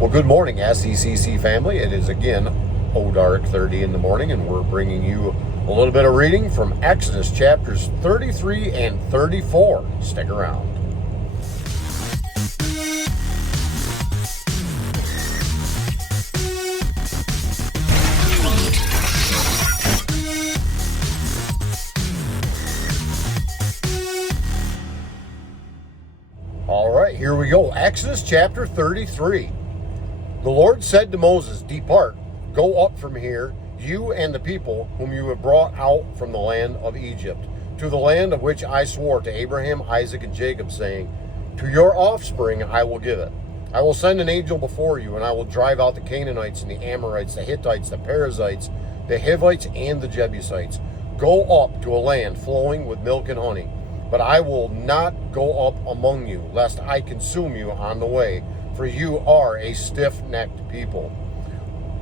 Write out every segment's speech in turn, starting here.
Well, good morning, SECC family. It is again Dark 30 in the morning, and we're bringing you a little bit of reading from Exodus chapters 33 and 34. Stick around. All right, here we go. Exodus chapter 33. The Lord said to Moses, "Depart, go up from here, you and the people whom you have brought out from the land of Egypt, to the land of which I swore to Abraham, Isaac, and Jacob, saying, to your offspring I will give it. I will send an angel before you, and I will drive out the Canaanites and the Amorites, the Hittites, the Perizzites, the Hivites, and the Jebusites. Go up to a land flowing with milk and honey. But I will not go up among you, lest I consume you on the way, for you are a stiff-necked people."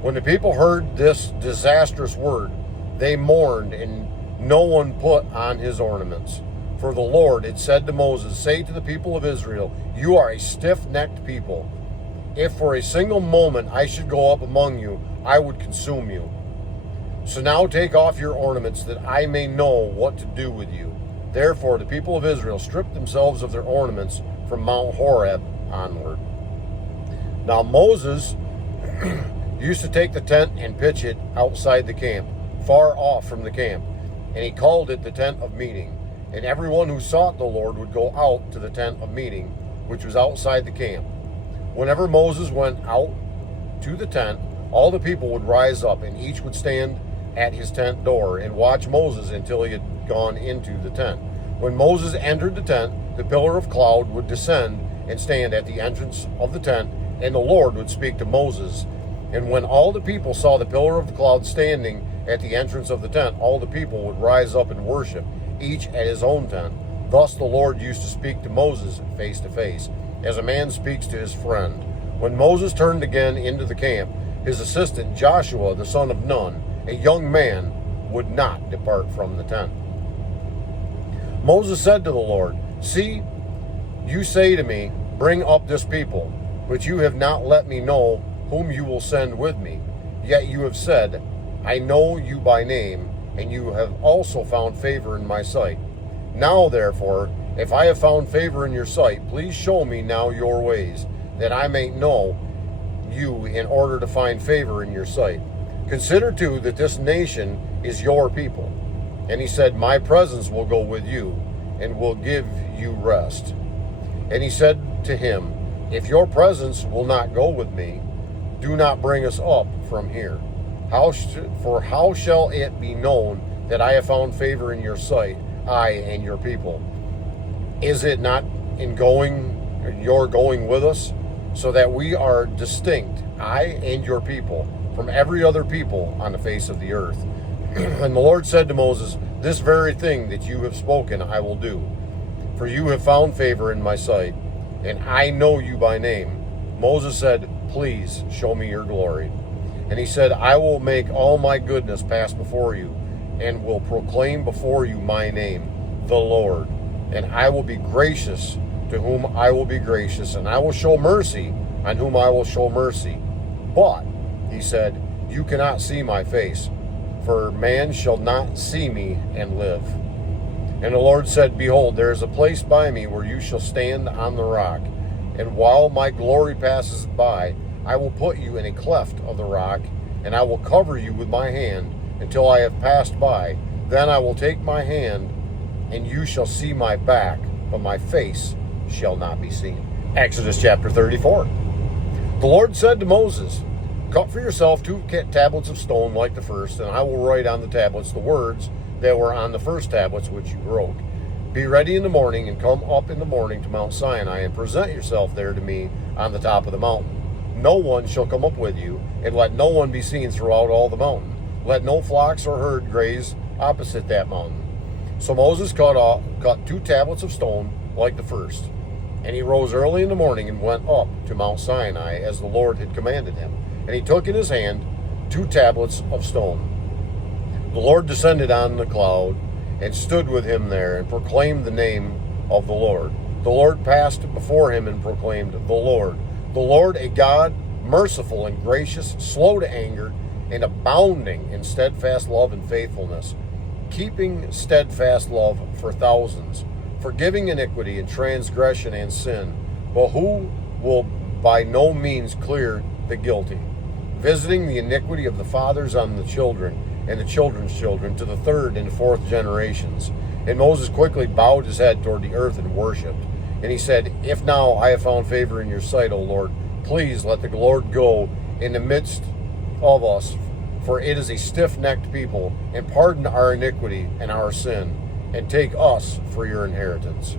When the people heard this disastrous word, they mourned, and no one put on his ornaments. For the Lord had said to Moses, "Say to the people of Israel, you are a stiff-necked people. If for a single moment I should go up among you, I would consume you. So now take off your ornaments, that I may know what to do with you." Therefore the people of Israel stripped themselves of their ornaments from Mount Horeb onward. Now Moses used to take the tent and pitch it outside the camp, far off from the camp, and he called it the tent of meeting. And everyone who sought the Lord would go out to the tent of meeting, which was outside the camp. Whenever Moses went out to the tent, all the people would rise up, and each would stand at his tent door and watch Moses until he had gone into the tent. When Moses entered the tent, the pillar of cloud would descend and stand at the entrance of the tent, and the Lord would speak to Moses. And when all the people saw the pillar of the cloud standing at the entrance of the tent, all the people would rise up and worship, each at his own tent. Thus the Lord used to speak to Moses face to face, as a man speaks to his friend. When Moses turned again into the camp, his assistant Joshua, the son of Nun, a young man, would not depart from the tent. Moses said to the Lord, "See, you say to me, bring up this people, but you have not let me know whom you will send with me. Yet you have said, I know you by name, and you have also found favor in my sight. Now therefore, if I have found favor in your sight, please show me now your ways, that I may know you in order to find favor in your sight. Consider too that this nation is your people." And he said, "My presence will go with you, and will give you rest." And he said to him, "If your presence will not go with me, do not bring us up from here. For how shall it be known that I have found favor in your sight, I and your people? Is it not in your going with us, so that we are distinct, I and your people, from every other people on the face of the earth?" And the Lord said to Moses, "This very thing that you have spoken I will do, for you have found favor in my sight, and I know you by name." Moses said, "Please show me your glory." And he said, "I will make all my goodness pass before you, and will proclaim before you my name, the Lord. And I will be gracious to whom I will be gracious, and I will show mercy on whom I will show mercy. But," he said, "you cannot see my face, for man shall not see me and live." And the Lord said, "Behold, there is a place by me where you shall stand on the rock. And while my glory passes by, I will put you in a cleft of the rock, and I will cover you with my hand until I have passed by. Then I will take my hand, and you shall see my back, but my face shall not be seen." Exodus chapter 34. The Lord said to Moses, "Cut for yourself 2 tablets of stone like the first, and I will write on the tablets the words that were on the first tablets which you wrote. Be ready in the morning, and come up in the morning to Mount Sinai, and present yourself there to me on the top of the mountain. No one shall come up with you, and let no one be seen throughout all the mountain. Let no flocks or herd graze opposite that mountain." So Moses cut 2 tablets of stone like the first. And he rose early in the morning and went up to Mount Sinai, as the Lord had commanded him. And he took in his hand 2 tablets of stone. The Lord descended on the cloud and stood with him there, and proclaimed the name of the Lord. The Lord passed before him and proclaimed, the Lord, a God merciful and gracious, slow to anger, and abounding in steadfast love and faithfulness, keeping steadfast love for thousands, forgiving iniquity and transgression and sin, but who will by no means clear the guilty, visiting the iniquity of the fathers on the children and the children's children to the third and fourth generations. And Moses quickly bowed his head toward the earth and worshipped. And he said, If now I have found favor in your sight, O Lord, please let the Lord go in the midst of us, for it is a stiff-necked people, and pardon our iniquity and our sin, and take us for your inheritance.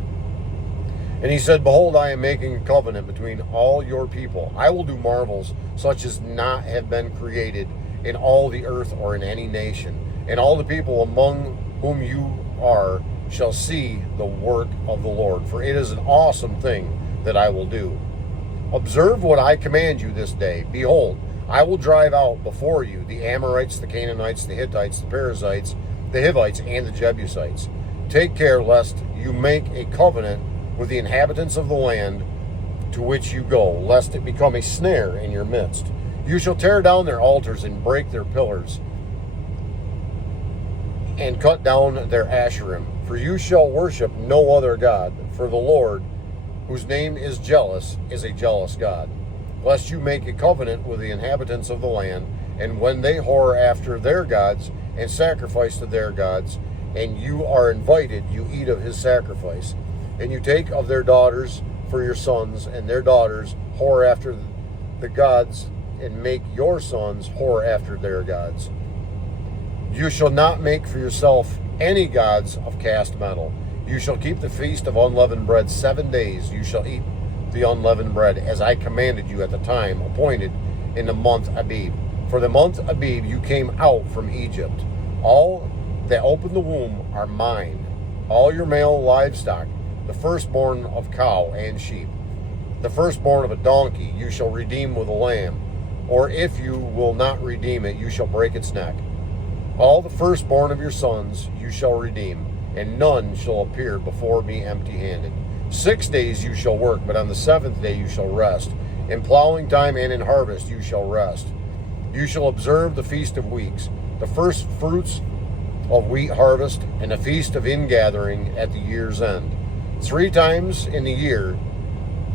And he said, Behold, I am making a covenant between all your people. I will do marvels such as not have been created in all the earth or in any nation. And all the people among whom you are shall see the work of the Lord, for it is an awesome thing that I will do. Observe what I command you this day. Behold, I will drive out before you the Amorites, the Canaanites, the Hittites, the Perizzites, the Hivites, and the Jebusites. Take care lest you make a covenant with the inhabitants of the land to which you go, lest it become a snare in your midst. You shall tear down their altars and break their pillars, and cut down their Asherim. For you shall worship no other God, for the Lord, whose name is jealous, is a jealous God. Lest you make a covenant with the inhabitants of the land, and when they whore after their gods, and sacrifice to their gods, and you are invited, you eat of his sacrifice. And you take of their daughters for your sons, and their daughters whore after the gods, and make your sons whore after their gods. You shall not make for yourself any gods of cast metal. You shall keep the feast of unleavened bread 7 days. You shall eat the unleavened bread, as I commanded you at the time appointed in the month Abib. For the month Abib you came out from Egypt. All that open the womb are mine. All your male livestock, the firstborn of cow and sheep, the firstborn of a donkey, you shall redeem with a lamb. Or if you will not redeem it, you shall break its neck. All the firstborn of your sons you shall redeem, and none shall appear before me empty-handed. 6 days you shall work, but on the 7th day you shall rest. In plowing time and in harvest you shall rest. You shall observe the feast of weeks, the first fruits of wheat harvest, and the feast of ingathering at the year's end. 3 times in the year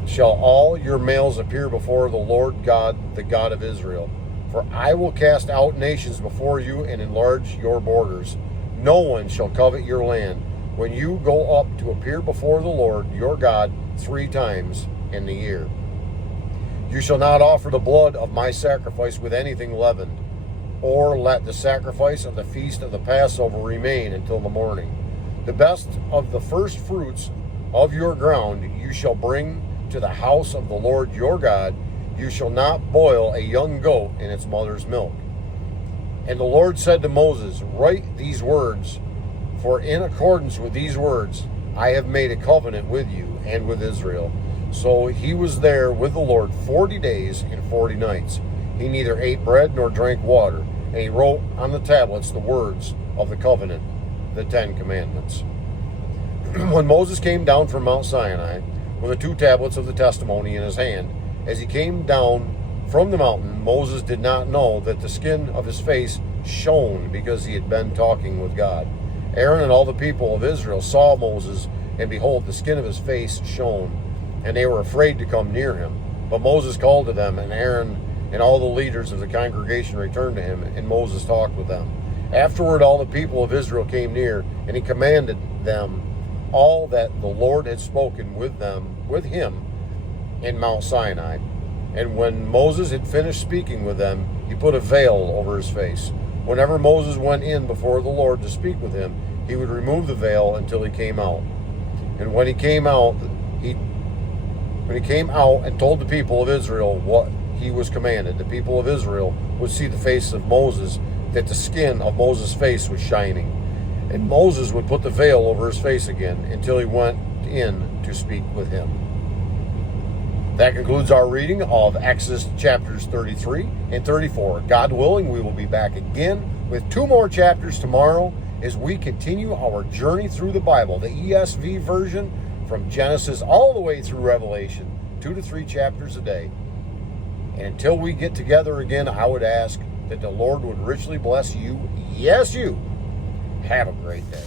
shall all your males appear before the Lord God, the God of Israel. For I will cast out nations before you and enlarge your borders. No one shall covet your land when you go up to appear before the Lord your God 3 times in the year. You shall not offer the blood of my sacrifice with anything leavened, or let the sacrifice of the feast of the Passover remain until the morning. The best of the first fruits of your ground you shall bring to the house of the Lord your God. You shall not boil a young goat in its mother's milk. And the Lord said to Moses, Write these words, for in accordance with these words I have made a covenant with you and with Israel. So he was there with the Lord 40 days and 40 nights. He neither ate bread nor drank water, and he wrote on the tablets the words of the covenant, the 10 Commandments. When Moses came down from Mount Sinai with the 2 tablets of the testimony in his hand, as he came down from the mountain, Moses did not know that the skin of his face shone, because he had been talking with God. Aaron and all the people of Israel saw Moses, and behold, the skin of his face shone, and they were afraid to come near him. But Moses called to them, and Aaron and all the leaders of the congregation returned to him, and Moses talked with them. Afterward, all the people of Israel came near, and he commanded them all that the Lord had spoken with him in Mount Sinai. And when Moses had finished speaking with them, he put a veil over his face. Whenever Moses went in before the Lord to speak with him, he would remove the veil until he came out. And when he came out and told the people of Israel what he was commanded, the people of Israel would see the face of Moses, that the skin of Moses' face was shining. And Moses would put the veil over his face again until he went in to speak with him. That concludes our reading of Exodus chapters 33 and 34. God willing, we will be back again with 2 more chapters tomorrow as we continue our journey through the Bible, the ESV version, from Genesis all the way through Revelation, 2 to 3 chapters a day. And until we get together again, I would ask that the Lord would richly bless you. Yes, you. Have a great day.